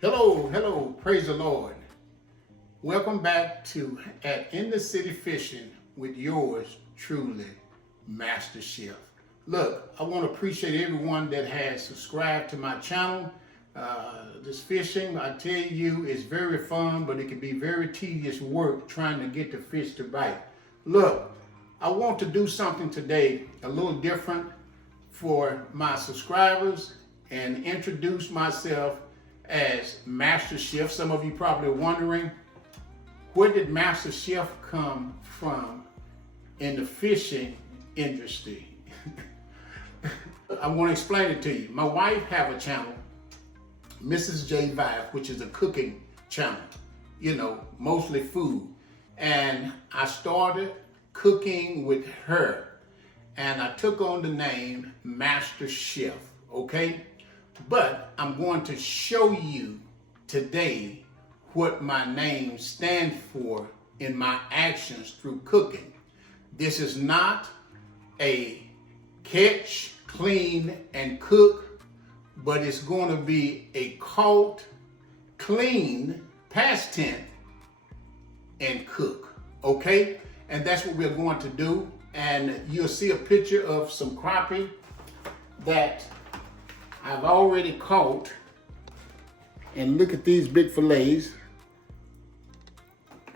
Hello, praise the Lord. Welcome back to In the City Fishing with yours truly, Master Chef. Look, I want to appreciate everyone that has subscribed to my channel. This fishing, I tell you, is very fun, but it can be very tedious work trying to get the fish to bite. Look, I want to do something today a little different for my subscribers and introduce myself as Master Chef. Some of you probably are wondering, where did Master Chef come from in the fishing industry? I want to explain it to you. My wife have a channel, Mrs. J Vibe, which is a cooking channel, mostly food. And I started cooking with her, and I took on the name Master Chef, okay? But I'm going to show you today what my name stands for in my actions through cooking. This is not a catch, clean, and cook, but it's going to be a caught, clean, past tense, and cook, okay? And that's what we're going to do. And you'll see a picture of some crappie that I've already caught. And look at these big fillets.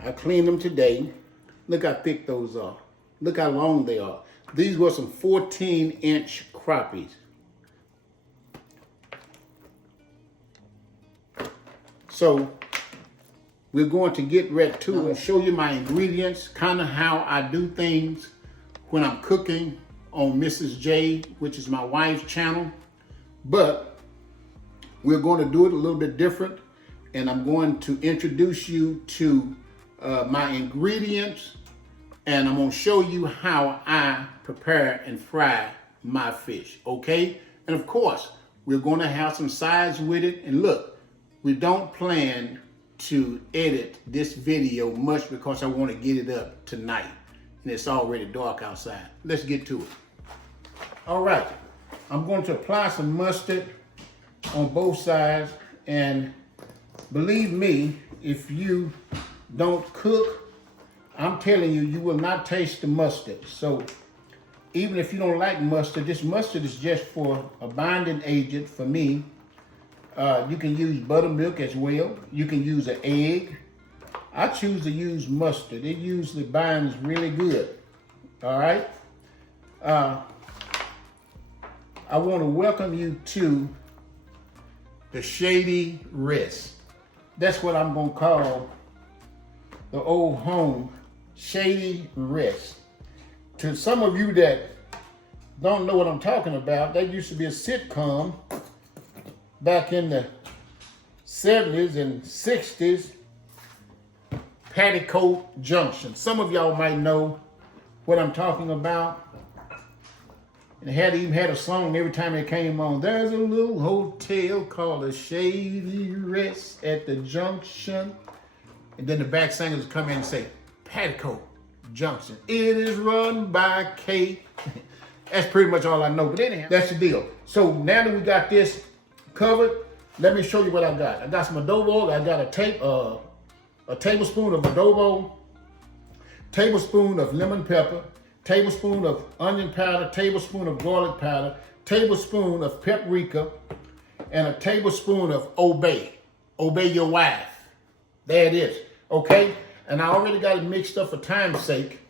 I cleaned them today. Look how thick those are. Look how long they are. These were some 14-inch crappies. So we're going to get right to it and show you my ingredients, kind of how I do things when I'm cooking on Mrs. J, which is my wife's channel. But we're going to do it a little bit different, and I'm going to introduce you to my ingredients, and I'm going to show you how I prepare and fry my fish, okay? And of course, we're going to have some sides with it. And look, we don't plan to edit this video much because I want to get it up tonight, and it's already dark outside. Let's get to it. All right. I'm going to apply some mustard on both sides, and believe me, if you don't cook, I'm telling you, you will not taste the mustard. So even if you don't like mustard, this mustard is just for a binding agent for me. You can use buttermilk as well. You can use an egg. I choose to use mustard. It usually binds really good. All right. I want to welcome you to the Shady Rest. That's what I'm going to call the old home, Shady Rest. To some of you that don't know what I'm talking about, that used to be a sitcom back in the 70s and 60s, Petticoat Junction. Some of y'all might know what I'm talking about. And it even had a song every time it came on. There's a little hotel called the Shady Rest at the Junction. And then the back singers would come in and say, Petticoat Junction. It is run by Kate. That's pretty much all I know. But anyhow, that's the deal. So now that we got this covered, let me show you what I got. I got some adobo. I got a tablespoon of adobo, tablespoon of lemon pepper, tablespoon of onion powder, tablespoon of garlic powder, tablespoon of paprika, and a tablespoon of obey. Obey your wife. There it is, okay? And I already got it mixed up for time's sake.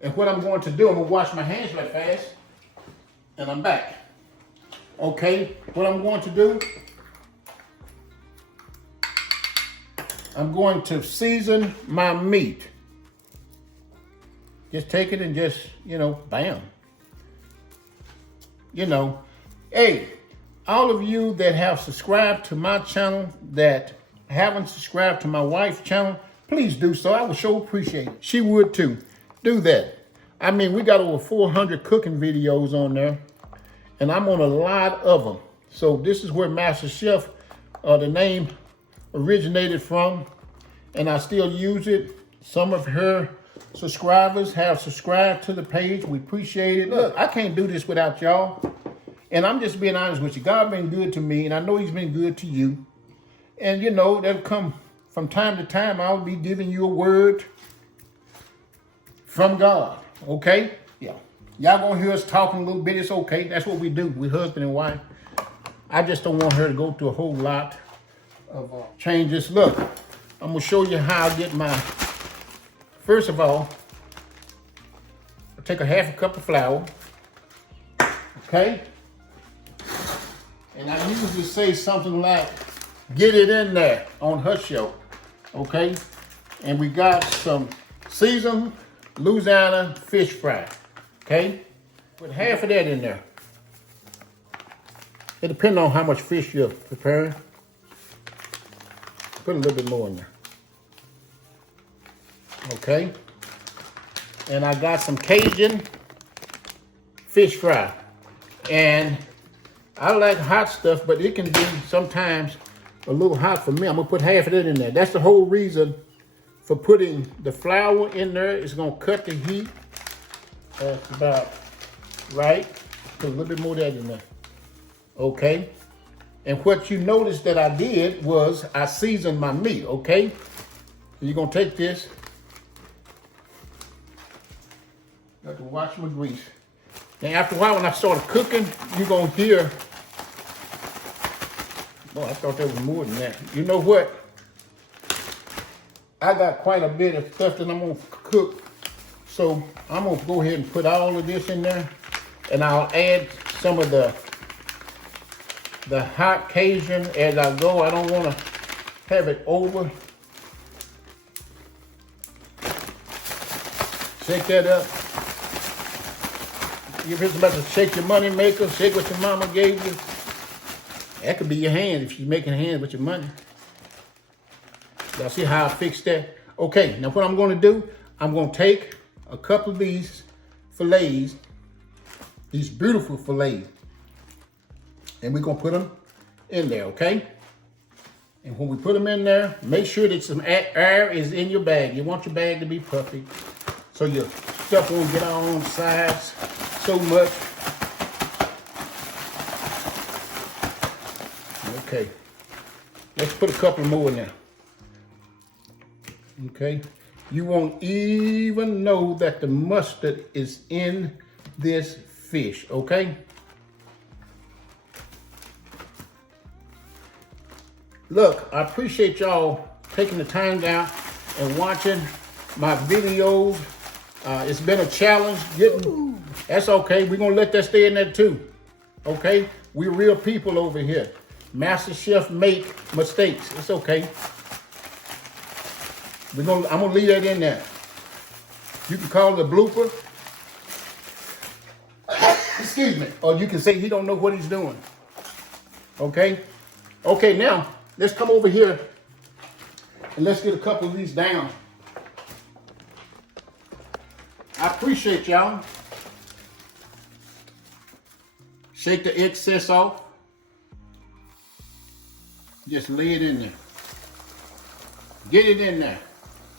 And what I'm going to do, I'm gonna wash my hands right fast, and I'm back. Okay, what I'm going to do, I'm going to season my meat. Just take it and just, bam. Hey, all of you that have subscribed to my channel that haven't subscribed to my wife's channel, please do so. I would sure appreciate it. She would too. Do that. I mean, we got over 400 cooking videos on there, and I'm on a lot of them. So this is where Master Chef, the name originated from, and I still use it. Some of her subscribers have subscribed to the page. We appreciate it. Look, I can't do this without y'all. And I'm just being honest with you. God been good to me, and I know he's been good to you. And you know, that'll come from time to time. I'll be giving you a word from God, okay? Yeah. Y'all gonna hear us talking a little bit, it's okay. That's what we do, we husband and wife. I just don't want her to go through a whole lot of changes. Look, I'm gonna show you how I get my, first of all, I take a half a cup of flour, okay? And I usually say something like, get it in there on her show, okay? And we got some seasoned Louisiana fish fry, okay? Put half of that in there. It depends on how much fish you're preparing. Put a little bit more in there. Okay? And I got some Cajun fish fry. And I like hot stuff, but it can be sometimes a little hot for me. I'm gonna put half of it in there. That's the whole reason for putting the flour in there. It's gonna cut the heat. That's about right. Put a little bit more of that in there. Okay? And what you noticed that I did was I seasoned my meat, okay? You're gonna take this. Got to watch my grease. Now after a while when I started cooking, you're gonna hear, boy, I thought there was more than that. You know what? I got quite a bit of stuff that I'm gonna cook. So I'm gonna go ahead and put all of this in there, and I'll add some of the hot Cajun as I go. I don't want to have it over. Shake that up. If it's about to shake your money maker, shake what your mama gave you. That could be your hand if she's making hands with your money. Y'all see how I fixed that? Okay, now what I'm going to do, I'm going to take a couple of these fillets, these beautiful fillets, and we're gonna put them in there, okay? And when we put them in there, make sure that some air is in your bag. You want your bag to be puffy, so your stuff won't get all on the sides so much. Okay, let's put a couple more in there. Okay, you won't even know that the mustard is in this fish, okay? Look, I appreciate y'all taking the time down and watching my videos. It's been a challenge getting, that's okay. We're gonna let that stay in there too, okay? We're real people over here. Master Chef make mistakes, it's okay. I'm gonna leave that in there. You can call it a blooper. Excuse me. Or you can say he don't know what he's doing. Okay? Okay, now, let's come over here and let's get a couple of these down. I appreciate y'all. Shake the excess off. Just lay it in there. Get it in there.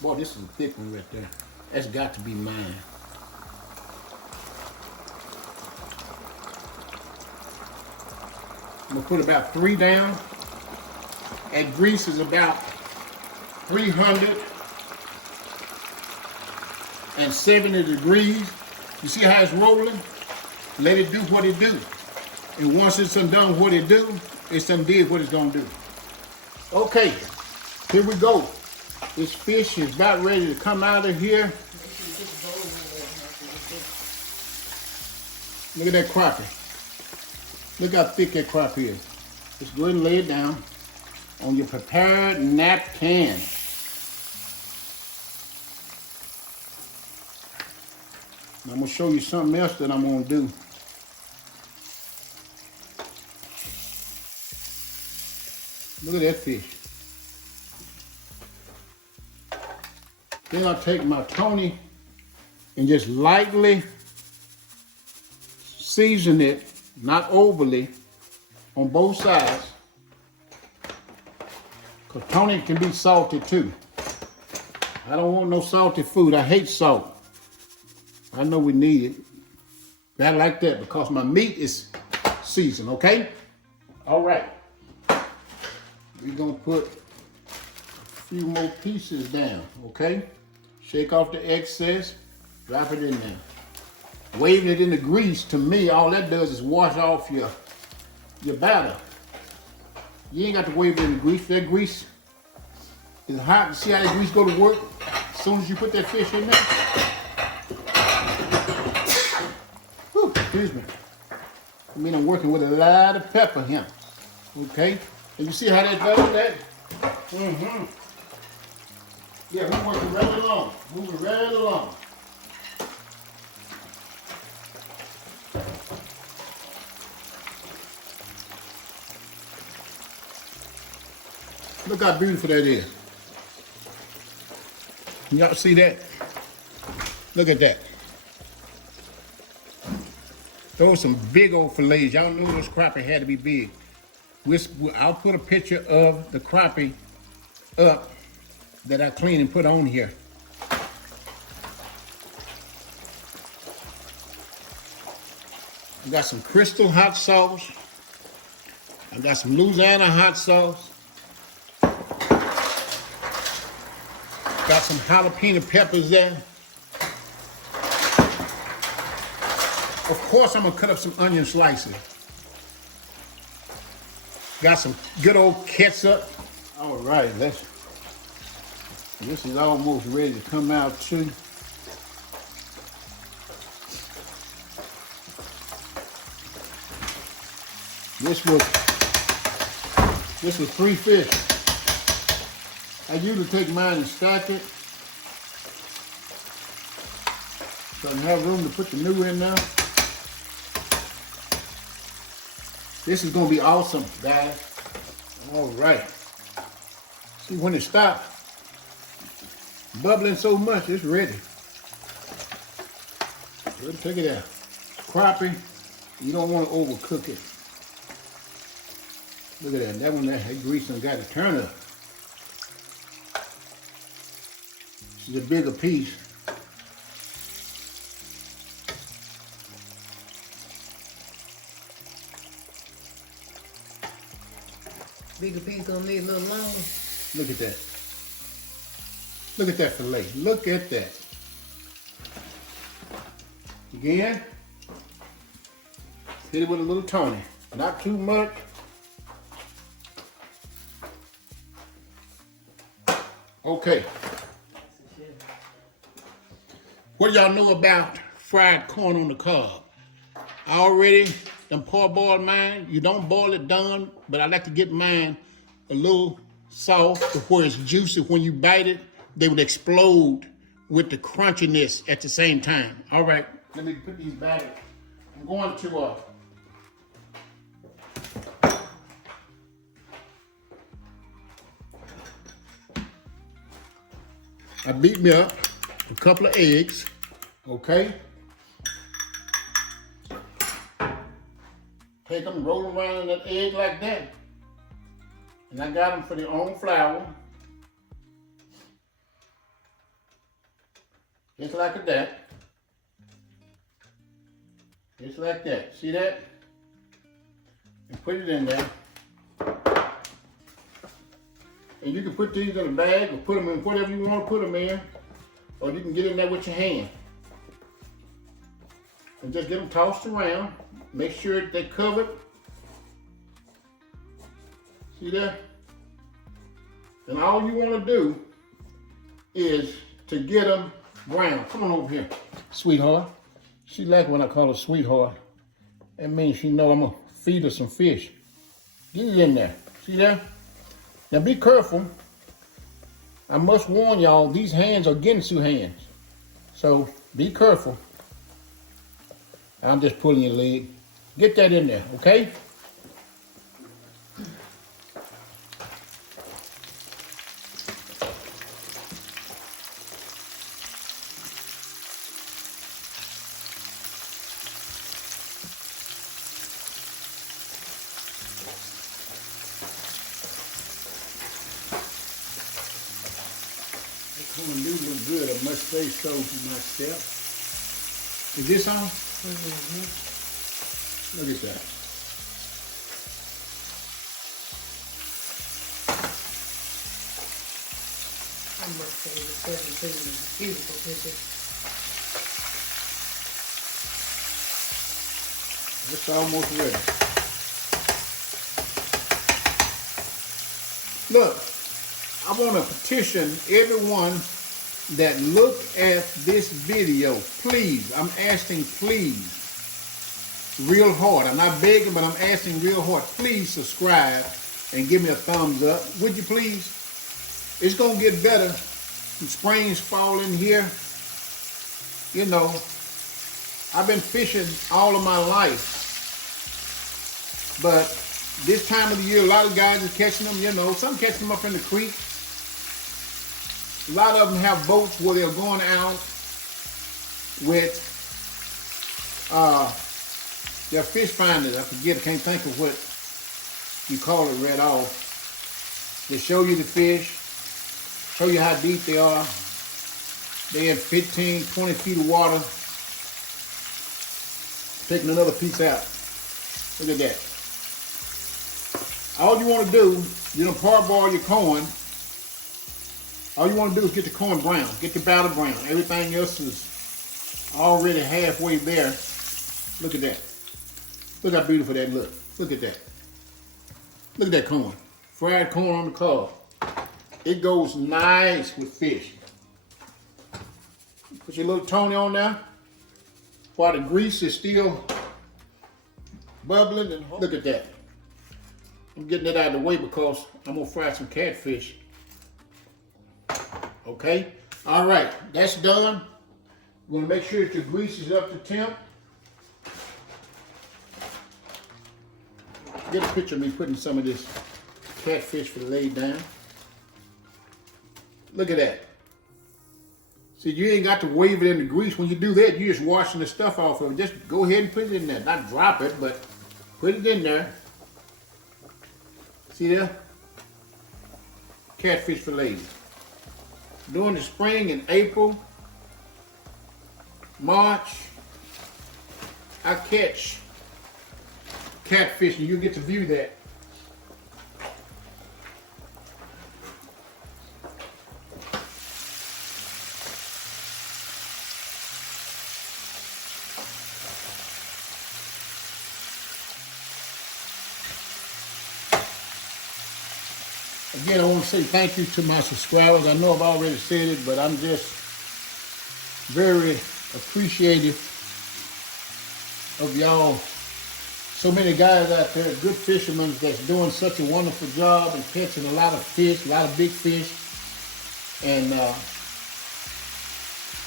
Boy, this is a thick one right there. That's got to be mine. I'm gonna put about 3 down. That grease is about 370 degrees. You see how it's rolling? Let it do what it do. And once it's undone what it do, it's undid what it's gonna do. Okay, here we go. This fish is about ready to come out of here. Look at that crappie. Look how thick that crappie is. Just go ahead and lay it down on your prepared napkin. And I'm gonna show you something else that I'm gonna do. Look at that fish. Then I'll take my Tony and just lightly season it, not overly, on both sides. Because Tony can be salty too. I don't want no salty food. I hate salt. I know we need it. But I like that because my meat is seasoned, okay? All right. we're gonna put a few more pieces down, okay? Shake off the excess, drop it in there. Waving it in the grease, to me, all that does is wash off your batter. You ain't got to wave it in the grease. That grease is hot. See how that grease go to work as soon as you put that fish in there? Whew, excuse me. I mean, I'm working with a lot of pepper here. Okay? And you see how that does that? Mm-hmm. Yeah, we're working right along. Moving right along. Look how beautiful that is. Y'all see that? Look at that. Those are some big old fillets. Y'all knew this crappie had to be big. I'll put a picture of the crappie up that I cleaned and put on here. I got some Crystal hot sauce. I got some Louisiana hot sauce. Got some jalapeno peppers there. Of course, I'm gonna cut up some onion slices. Got some good old ketchup. All right, this is almost ready to come out too. This was 3 fish. I usually take mine and stack it so I can have room to put the new in now. This is gonna be awesome, guys. All right. See, when it stops bubbling so much, it's ready. Let's take it out. Crappie, you don't want to overcook it. Look at that. That one, that grease done got to turn up. This is a bigger piece. Bigger piece gonna need a little longer. Look at that. Look at that fillet. Look at that. Again, hit it with a little Tony. Not too much. Okay. What y'all know about fried corn on the cob? I already done parboiled mine. You don't boil it done, but I like to get mine a little soft to where it's juicy. When you bite it, they would explode with the crunchiness at the same time. All right, let me put these back. I'm going to I beat me up a couple of eggs, okay? Take them, roll them around in that egg like that. And I got them for their own flour. Just like that. Just like that. See that? And put it in there. And you can put these in a bag or put them in whatever you want to put them in. Or you can get in there with your hand. And just get them tossed around. Make sure they're covered. See that? And all you want to do is to get them brown. Come on over here, sweetheart. She like when I call her sweetheart. That means she know I'm going to feed her some fish. Get it in there. See that? Now be careful. I must warn y'all, these hands are Ginsu hands. So be careful. I'm just pulling your leg. Get that in there, okay? Corn do look good, I must say so myself. Is this on? Mm-hmm. Look at that. I must say the 17 is beautiful picture. It's almost ready. Look, I want to petition everyone that look at this video, please, I'm asking please, real hard. I'm not begging, but I'm asking real hard. Please subscribe and give me a thumbs up. Would you please? It's going to get better. Spring's falling here. You know, I've been fishing all of my life. But this time of the year, a lot of guys are catching them, you know. Some catching them up in the creek. A lot of them have boats where they're going out with their fish finders. I forget, I can't think of what you call it right off. They show you the fish, show you how deep they are. They're in 15, 20 feet of water. Taking another piece out. Look at that. All you want to do, you don't parboil your corn. All you want to do is get the corn brown, get the batter brown. Everything else is already halfway there. Look at that. Look how beautiful that looks. Look at that. Look at that corn. Fried corn on the cob. It goes nice with fish. Put your little Tony on there while the grease is still bubbling. And look at that. I'm getting it out of the way because I'm gonna fry some catfish. Okay? All right, that's done. We're gonna make sure that your grease is up to temp. Get a picture of me putting some of this catfish fillet down. Look at that. See, you ain't got to wave it in the grease. When you do that, you're just washing the stuff off of it. Just go ahead and put it in there. Not drop it, but put it in there. See there? Catfish fillets. During the spring in April, March, I catch catfish and you get to view that. Again, I want to say thank you to my subscribers. I know I've already said it, but I'm just very appreciative of y'all. So many guys out there, good fishermen that's doing such a wonderful job and catching a lot of fish, a lot of big fish. And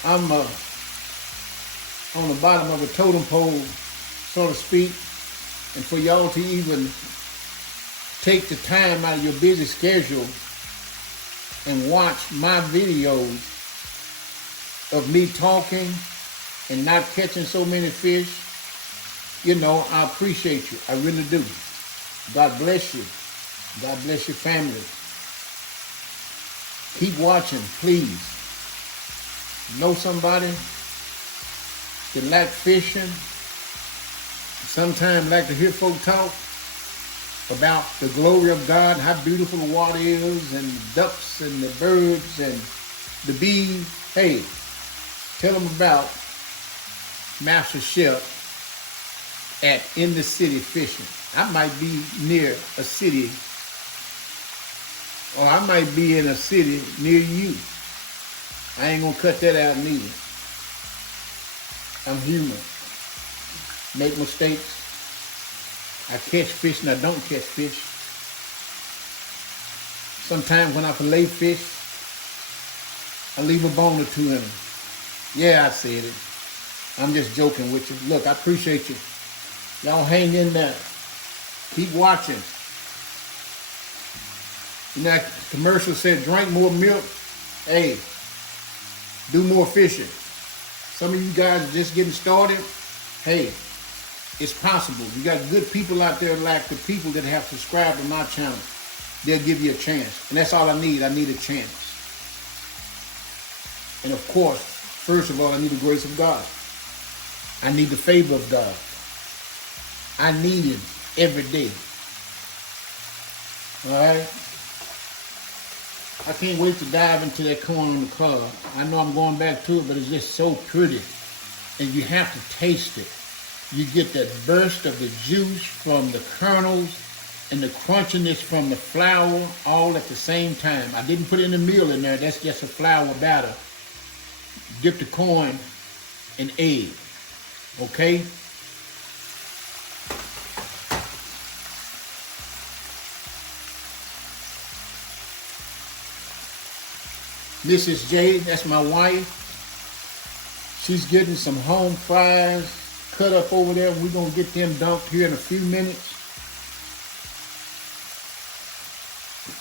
I'm on the bottom of a totem pole, so to speak. And for y'all to even take the time out of your busy schedule and watch my videos of me talking and not catching so many fish, you know, I appreciate you. I really do. God bless you. God bless your family. Keep watching, please. Know somebody that like fishing, sometimes like to hear folk talk about the glory of God, how beautiful the water is, and the ducks and the birds and the bees. Hey, tell them about Master Chef at In the City Fishing. I might be near a city, or I might be in a city near you. I ain't gonna cut that out neither. I'm human. Make mistakes. I catch fish and I don't catch fish. Sometimes when I fillet fish, I leave a bone or two in them. Yeah, I said it. I'm just joking with you. Look, I appreciate you. Y'all hang in there. Keep watching. You know, that commercial said, drink more milk. Hey, do more fishing. Some of you guys are just getting started. Hey, it's possible. You got good people out there like the people that have subscribed to my channel. They'll give you a chance. And that's all I need. I need a chance. And of course, first of all, I need the grace of God. I need the favor of God. I need it every day. All right? I can't wait to dive into that corn on the cob. I know I'm going back to it, but it's just so pretty. And you have to taste it. You get that burst of the juice from the kernels and the crunchiness from the flour all at the same time. I didn't put any meal in there. That's just a flour batter. Dip the corn in egg. Okay? Mrs. J, that's my wife. She's getting some home fries cut up over there. We're going to get them dumped here in a few minutes.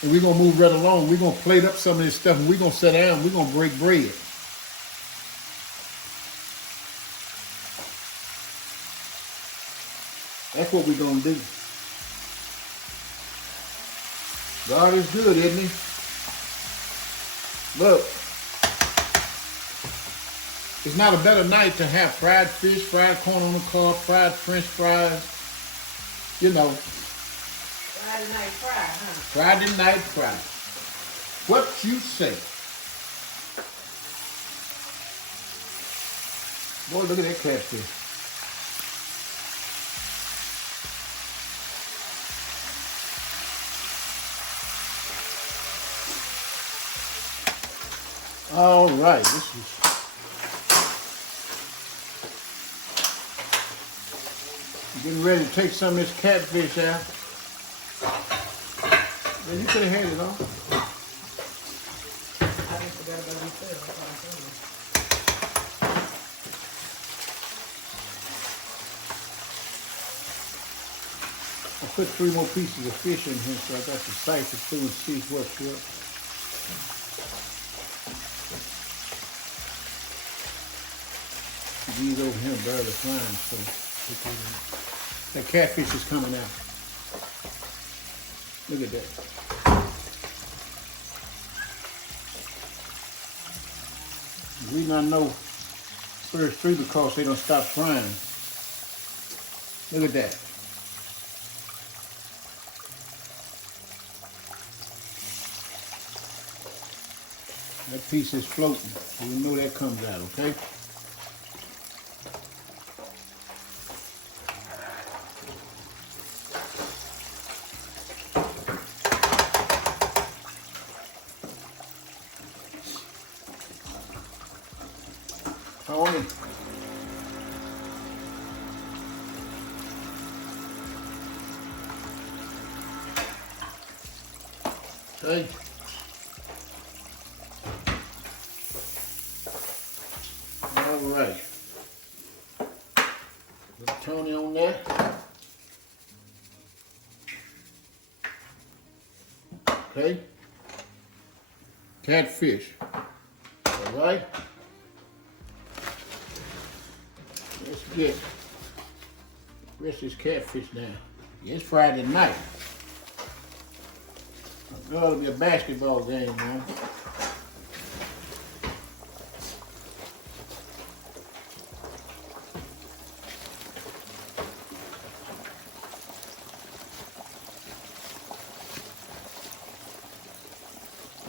And we're going to move right along. We're going to plate up some of this stuff and we're going to sit down. We're going to break bread. That's what we're going to do. God is good, isn't he? Look, it's not a better night to have fried fish, fried corn on the cob, fried French fries. You know. Friday night fry, huh? Friday night fry. What you say? Boy, look at that catfish. All right, this is getting ready to take some of this catfish out. Yeah, you could have had it all. I just forgot about myself. I put 3 more pieces of fish in here, so I got to siphon through and see what's what. These over here are barely flying, so that catfish is coming out. Look at that. The reason I know first through because they don't stop frying. Look at that. That piece is floating, so you know that comes out, okay? Tony. Okay. All right. Put Tony on there. Okay. Catfish. All right. Let's get the rest of this catfish down. It's Friday night. It ought to be a basketball game, man.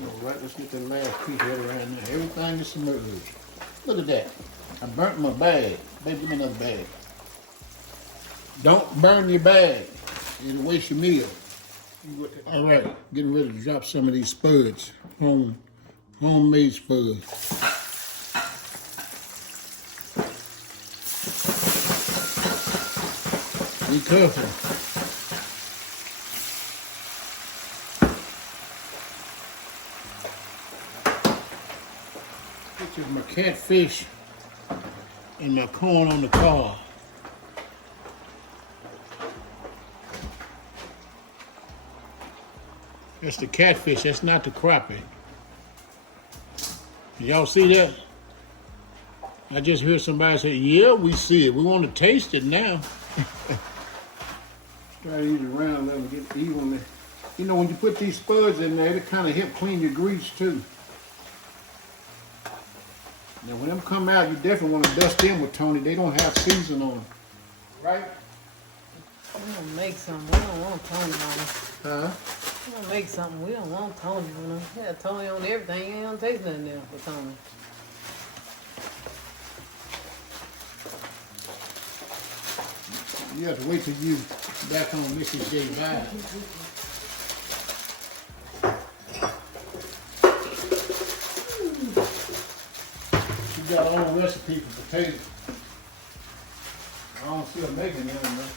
All right, let's get the last piece of it around there. Everything is submerged. Look at that. I burnt my bag. Baby, give me another bag. Don't burn your bag. It'll waste your meal. All right, getting ready to drop some of these spuds. Homemade spuds. Be careful. This is my catfish and my corn on the cob. That's the catfish, that's not the crappie. Y'all see that? I just heard somebody say, yeah, we see it. We want to taste it now. Try to eat it around a little, get it evenly. You know, when you put these spuds in there, it kind of help clean your grease too. Now, when them come out, you definitely want to dust them with Tony. They don't have season on them, right? I'm gonna make some. We don't want Tony on it. Huh? We're gonna make something. We don't want Tony on them. Yeah, Tony on everything. You ain't gonna taste nothing else for Tony. You have to wait till you back on Mrs. J. Vibe. She got all the recipe for potatoes. I don't see her making them, man.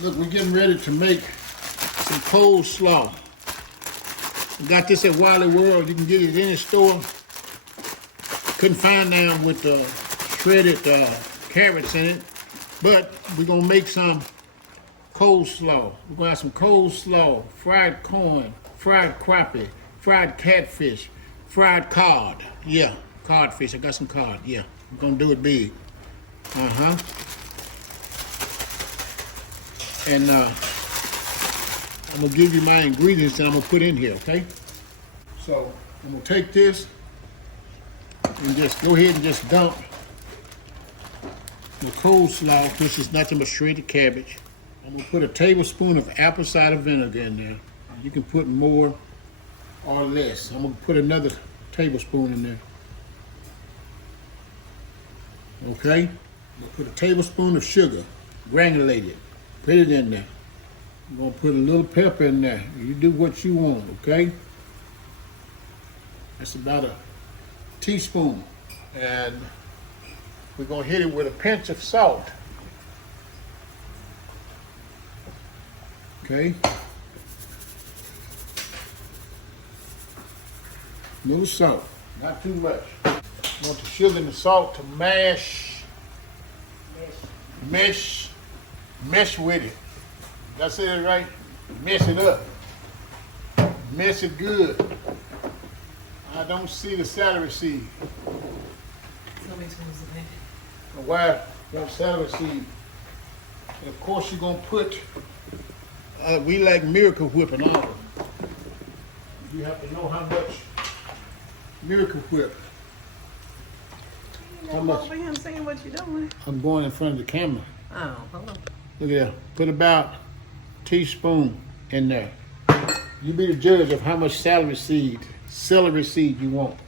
Look, we're getting ready to make some coleslaw. We got this at Wally World. You can get it in any store. Couldn't find them with shredded carrots in it. But we're gonna make some coleslaw. We're gonna have some coleslaw, fried corn, fried crappie, fried catfish, fried cod. Yeah, codfish. I got some cod. Yeah, we're gonna do it big. And I'm gonna give you my ingredients that I'm gonna put in here, okay? So I'm gonna take this and just go ahead and just dump the coleslaw, which is nothing but shredded cabbage. I'm gonna put a tablespoon of apple cider vinegar in there. You can put more or less. I'm gonna put another tablespoon in there. Okay? I'm gonna put a tablespoon of sugar, granulated. Put it in there. I'm gonna put a little pepper in there. You do what you want, okay? That's about a teaspoon. And we're gonna hit it with a pinch of salt. Okay? A little salt, not too much. I want the sugar and the salt to mesh with it. Did I say that right? Mess it up. Mess it good. I don't see the celery seed. Somebody's gonna say My wife wants celery seed. And of course you're gonna put, we like Miracle Whip and all. You have to know how much Miracle Whip. How much? over him saying what you're doing. I'm going in front of the camera. Oh, hold on. Look at that. Put about a teaspoon in there. You be the judge of how much celery seed you want.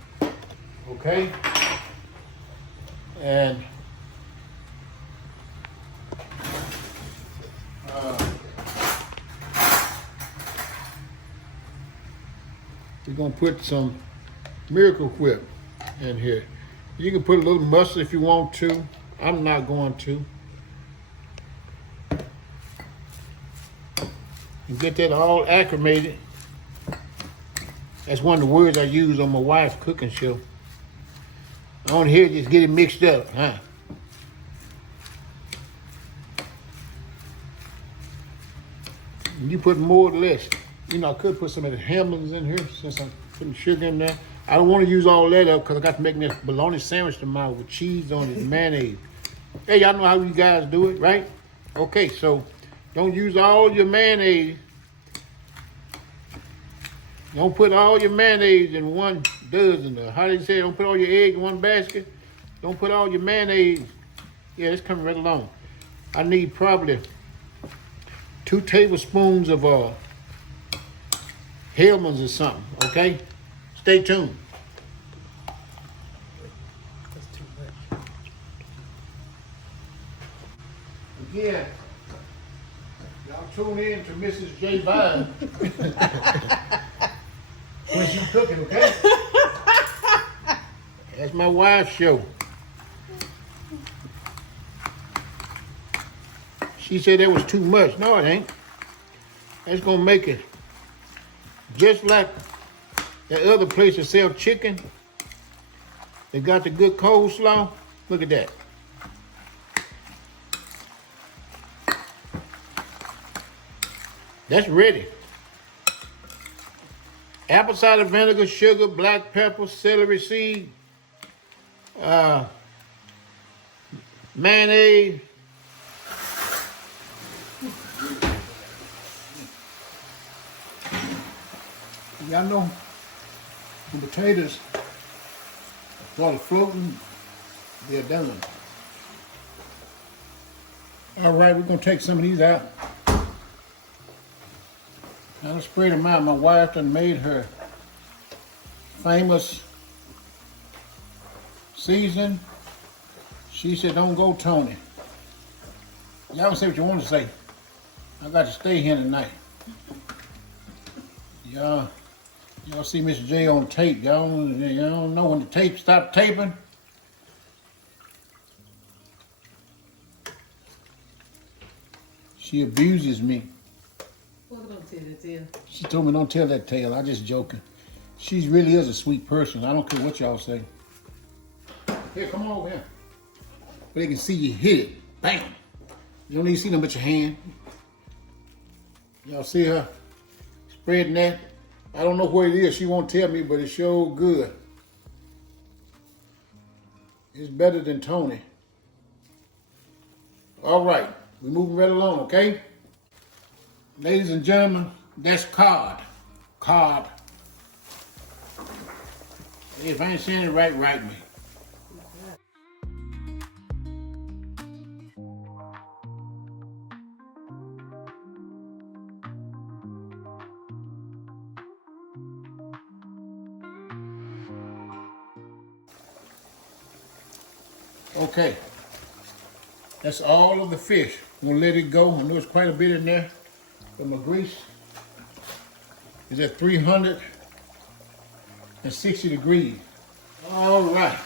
Okay? And we're gonna put some Miracle Whip in here. You can put a little mustard if you want to. I'm not going to. And get that all acclimated. That's one of the words I use on my wife's cooking show. On here, just get it mixed up, huh? You put more or less. You know, I could put some of the hamburgers in here since I'm putting sugar in there. I don't want to use all that up because I got to make this bologna sandwich tomorrow with cheese on it and mayonnaise. Hey, y'all know how you guys do it, right? Okay, so don't use all your mayonnaise. Don't put all your mayonnaise in one dozen. Or how do you say? Don't put all your eggs in one basket. Don't put all your mayonnaise. Yeah, it's coming right along. I need probably 2 tablespoons of Hellman's or something. Okay, stay tuned. That's too much. Again, y'all tune in to Mrs. J. Vine when she's cooking, okay? That's my wife's show. She said that was too much. No, it ain't. That's gonna make it just like that other place that sell chicken. They got the good coleslaw. Look at that. That's ready. Apple cider vinegar, sugar, black pepper, celery seed, mayonnaise. Y'all know the potatoes while they're floating, they're done. All right, we're gonna take some of these out. I spread them out. My wife done made her famous season. She said, don't go, Tony. Y'all say what you want to say. I got to stay here tonight. Y'all see Mr. J on tape. Y'all don't know when the tape stopped taping. She abuses me. Well, don't tell that tale. She told me don't tell that tale. I just joking. She really is a sweet person. I don't care what y'all say. Here, come on over here. But they can see you hit it. Bam. You don't need to see them but your hand. Y'all see her spreading that? I don't know where it is. She won't tell me, but it's sure good. It's better than Tony. All right. We're moving right along, okay? Ladies and gentlemen, that's cod. Cod. If I ain't saying it right, write me. Okay. That's all of the fish. I'm gonna let it go. I know there's quite a bit in there. But my grease is at 360 degrees. All right.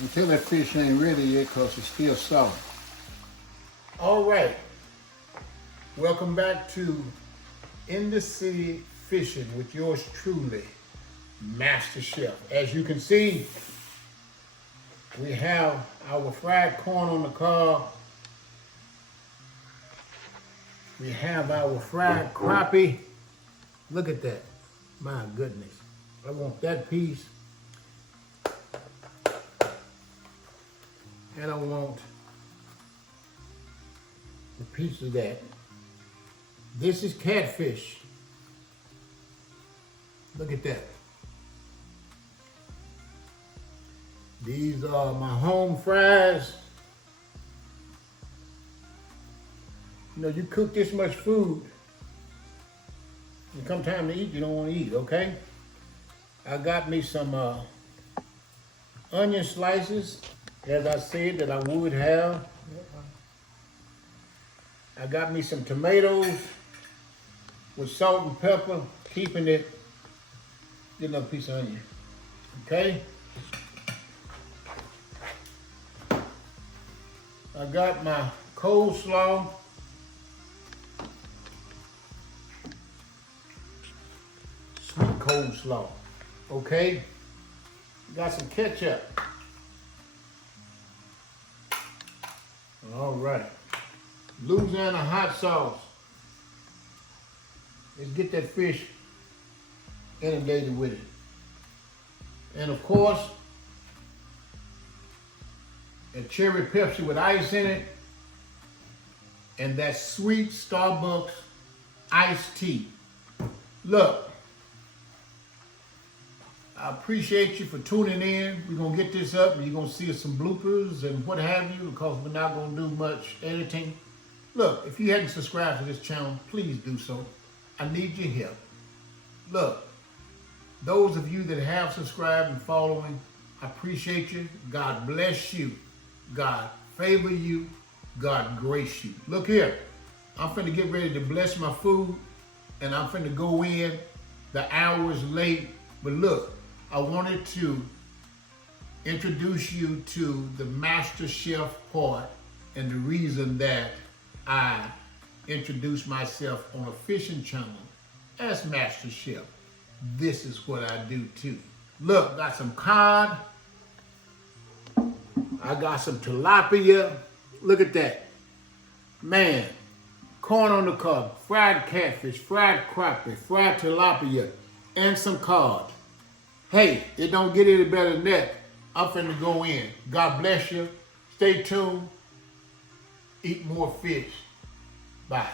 Until that fish ain't ready yet because it's still soft. All right. Welcome back to In the City Fishing with yours truly, Master Chef. As you can see, we have our fried corn on the cob. We have our fried crappie. Look at that. My goodness. I want that piece. And I want a piece of that. This is catfish. Look at that. These are my home fries. You know, you cook this much food, and come time to eat, you don't want to eat, okay? I got me some onion slices, as I said that I would have. I got me some tomatoes with salt and pepper, keeping it. Get another piece of onion, okay? I got my coleslaw. Sweet coleslaw, okay? Got some ketchup. All right. Louisiana hot sauce. Let's get that fish inundated with it. And of course, a cherry Pepsi with ice in it, and that sweet Starbucks iced tea. Look, I appreciate you for tuning in. We're gonna get this up and you're gonna see some bloopers and what have you, because we're not gonna do much editing. Look, if you hadn't subscribed to this channel, please do so. I need your help. Look, those of you that have subscribed and following, I appreciate you. God bless you. God favor you. God grace you. Look here, I'm finna get ready to bless my food, and I'm finna go in. The hour is late, but look, I wanted to introduce you to the Master Chef part, and the reason that I introduced myself on a fishing channel as Master Chef. This is what I do too. Look, got some cod. I got some tilapia. Look at that. Man, corn on the cob, fried catfish, fried crappie, fried tilapia, and some cod. Hey, it don't get any better than that. I'm finna go in. God bless you. Stay tuned. Eat more fish. Bye.